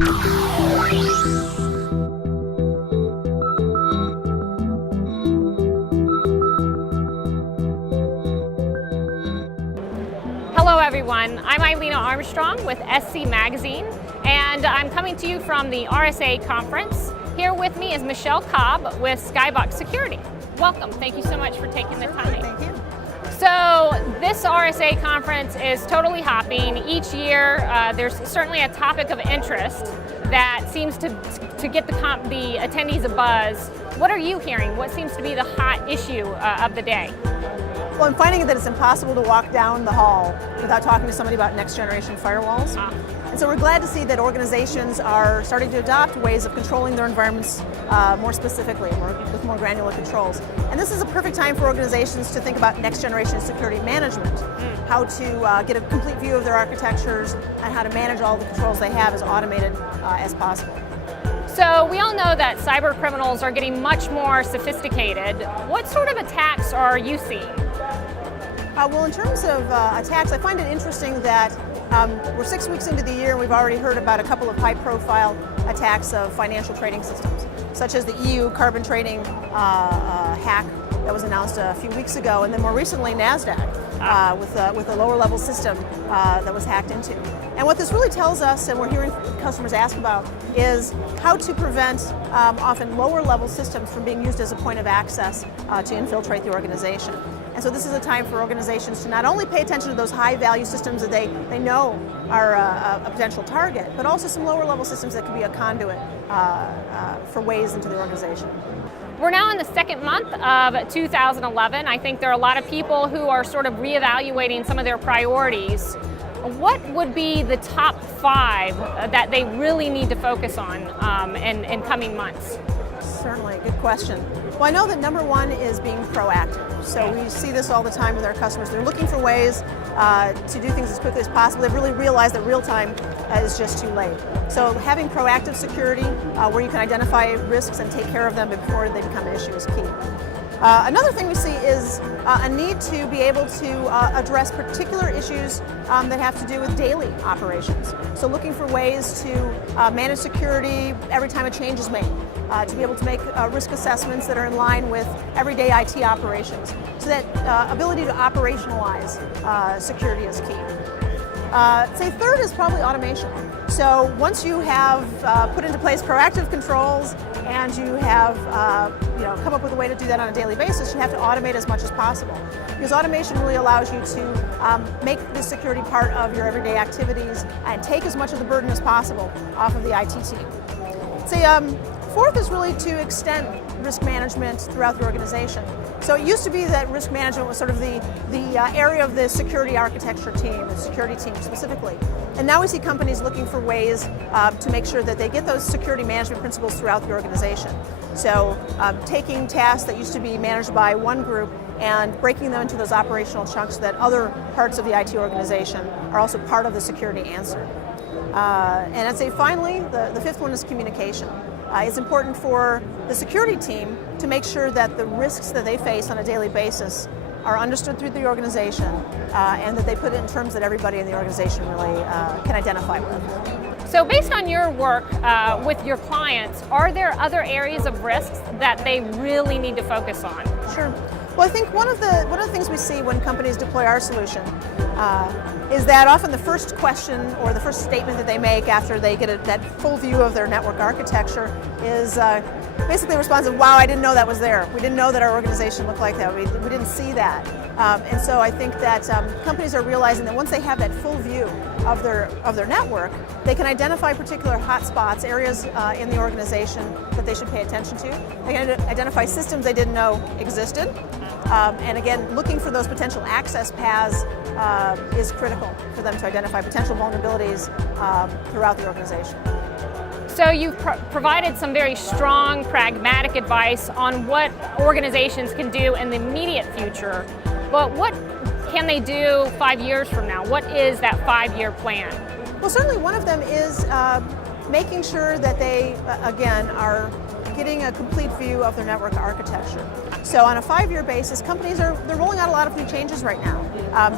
Hello everyone, I'm Eileen Armstrong with SC Magazine, and I'm coming to you from the RSA conference. Here with me is Michelle Cobb with Skybox Security. Welcome, thank you so much for taking the time. Thank you. So this RSA conference is totally hopping. Each year there's certainly a topic of interest that seems to get the attendees abuzz. What are you hearing? What seems to be the hot issue of the day? Well, I'm finding that it's impossible to walk down the hall without talking to somebody about next generation firewalls. And so we're glad to see that organizations are starting to adopt ways of controlling their environments more specifically, with more granular controls. And this is a perfect time for organizations to think about next generation security management, how to get a complete view of their architectures and how to manage all the controls they have as automated as possible. So we all know that cyber criminals are getting much more sophisticated. What sort of attacks are you seeing? Well, in terms of attacks, I find it interesting that we're 6 weeks into the year and we've already heard about a couple of high-profile attacks of financial trading systems, such as the EU carbon trading hack that was announced a few weeks ago, and then more recently NASDAQ with a lower-level system that was hacked into. And what this really tells us, and we're hearing customers ask about, is how to prevent often lower-level systems from being used as a point of access to infiltrate the organization. And so this is a time for organizations to not only pay attention to those high-value systems that they know are a potential target, but also some lower-level systems that can be a conduit for ways into the organization. We're now in the second month of 2011. I think there are a lot of people who are sort of reevaluating some of their priorities. What would be the top 5 that they really need to focus on in coming months? Certainly, good question. Well, I know that number 1 is being proactive. So we see this all the time with our customers. They're looking for ways to do things as quickly as possible. They've really realized that real time is just too late. So having proactive security where you can identify risks and take care of them before they become an issue is key. Another thing we see is a need to be able to address particular issues that have to do with daily operations. So looking for ways to manage security every time a change is made, to be able to make risk assessments that are in line with everyday IT operations. So that ability to operationalize security is key. Say third is probably automation. So once you have put into place proactive controls and you have come up with a way to do that on a daily basis, you have to automate as much as possible. Because automation really allows you to make the security part of your everyday activities and take as much of the burden as possible off of the IT team. Say fourth is really to extend risk management throughout the organization. So it used to be that risk management was sort of the area of the security architecture team, the security team specifically. And now we see companies looking for ways to make sure that they get those security management principles throughout the organization. So taking tasks that used to be managed by one group and breaking them into those operational chunks so that other parts of the IT organization are also part of the security answer. And I'd say finally, the fifth one is communication. It's important for the security team to make sure that the risks that they face on a daily basis are understood through the organization and that they put it in terms that everybody in the organization really can identify with. So based on your work with your clients, are there other areas of risks that they really need to focus on? Sure. Well, I think one of the things we see when companies deploy our solution is that often the first question or the first statement that they make after they get that full view of their network architecture is basically a response of, wow, I didn't know that was there. We didn't know that our organization looked like that. We didn't see that. And so I think that companies are realizing that once they have that full view of their network, they can identify particular hotspots, areas in the organization that they should pay attention to. They can identify systems they didn't know existed. And again, looking for those potential access paths is critical for them to identify potential vulnerabilities throughout the organization. So you've provided some very strong, pragmatic advice on what organizations can do in the immediate future, but what can they do 5 years from now? What is that 5-year plan? Well, certainly one of them is making sure that they, again, are getting a complete view of their network architecture. So on a 5-year basis, companies they're rolling out a lot of new changes right now.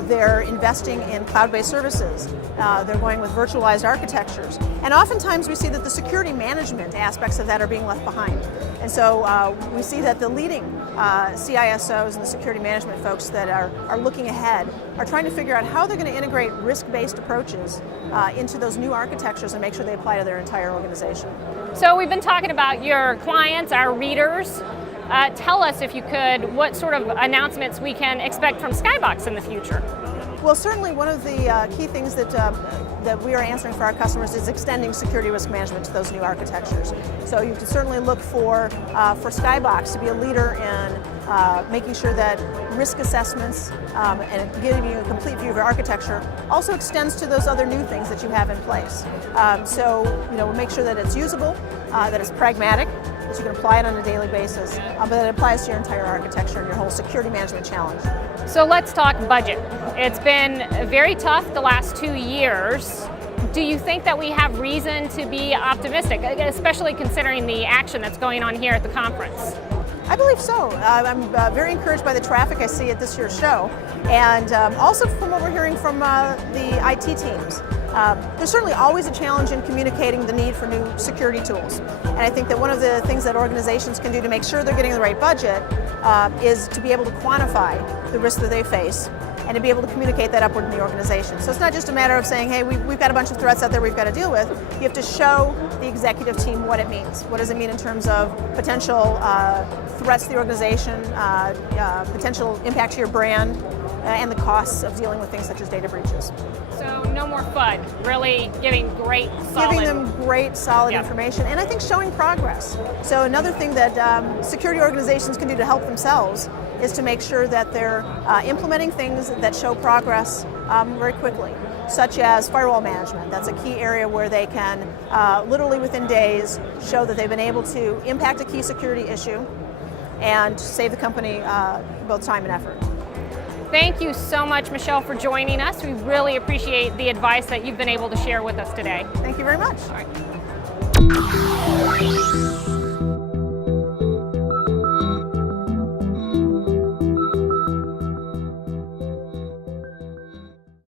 They're investing in cloud-based services. They're going with virtualized architectures. And oftentimes we see that the security management aspects of that are being left behind. And so we see that the leading CISOs and the security management folks that are looking ahead are trying to figure out how they're going to integrate risk-based approaches into those new architectures and make sure they apply to their entire organization. So we've been talking about your clients, our readers. Tell us, if you could, what sort of announcements we can expect from Skybox in the future. Well, certainly one of the key things that we are answering for our customers is extending security risk management to those new architectures. So you can certainly look for Skybox to be a leader in making sure that risk assessments and giving you a complete view of your architecture also extends to those other new things that you have in place. So we'll make sure that it's usable, that it's pragmatic, that you can apply it on a daily basis, but that it applies to your entire architecture and your whole security management challenge. So let's talk budget. It's been very tough the last 2 years. Do you think that we have reason to be optimistic, especially considering the action that's going on here at the conference? I believe so. I'm very encouraged by the traffic I see at this year's show, and also from what we're hearing from the IT teams. There's certainly always a challenge in communicating the need for new security tools. And I think that one of the things that organizations can do to make sure they're getting the right budget is to be able to quantify the risk that they face and to be able to communicate that upward in the organization. So it's not just a matter of saying, hey, we've got a bunch of threats out there we've got to deal with. You have to show the executive team what it means. What does it mean in terms of potential threats to the organization, potential impact to your brand, and the costs of dealing with things such as data breaches. So no more FUD, really giving great, solid... Giving them great, solid information, and I think showing progress. So another thing that security organizations can do to help themselves is to make sure that they're implementing things that show progress very quickly, such as firewall management. That's a key area where they can literally within days show that they've been able to impact a key security issue and save the company both time and effort. Thank you so much, Michelle, for joining us. We really appreciate the advice that you've been able to share with us today. Thank you very much. All right.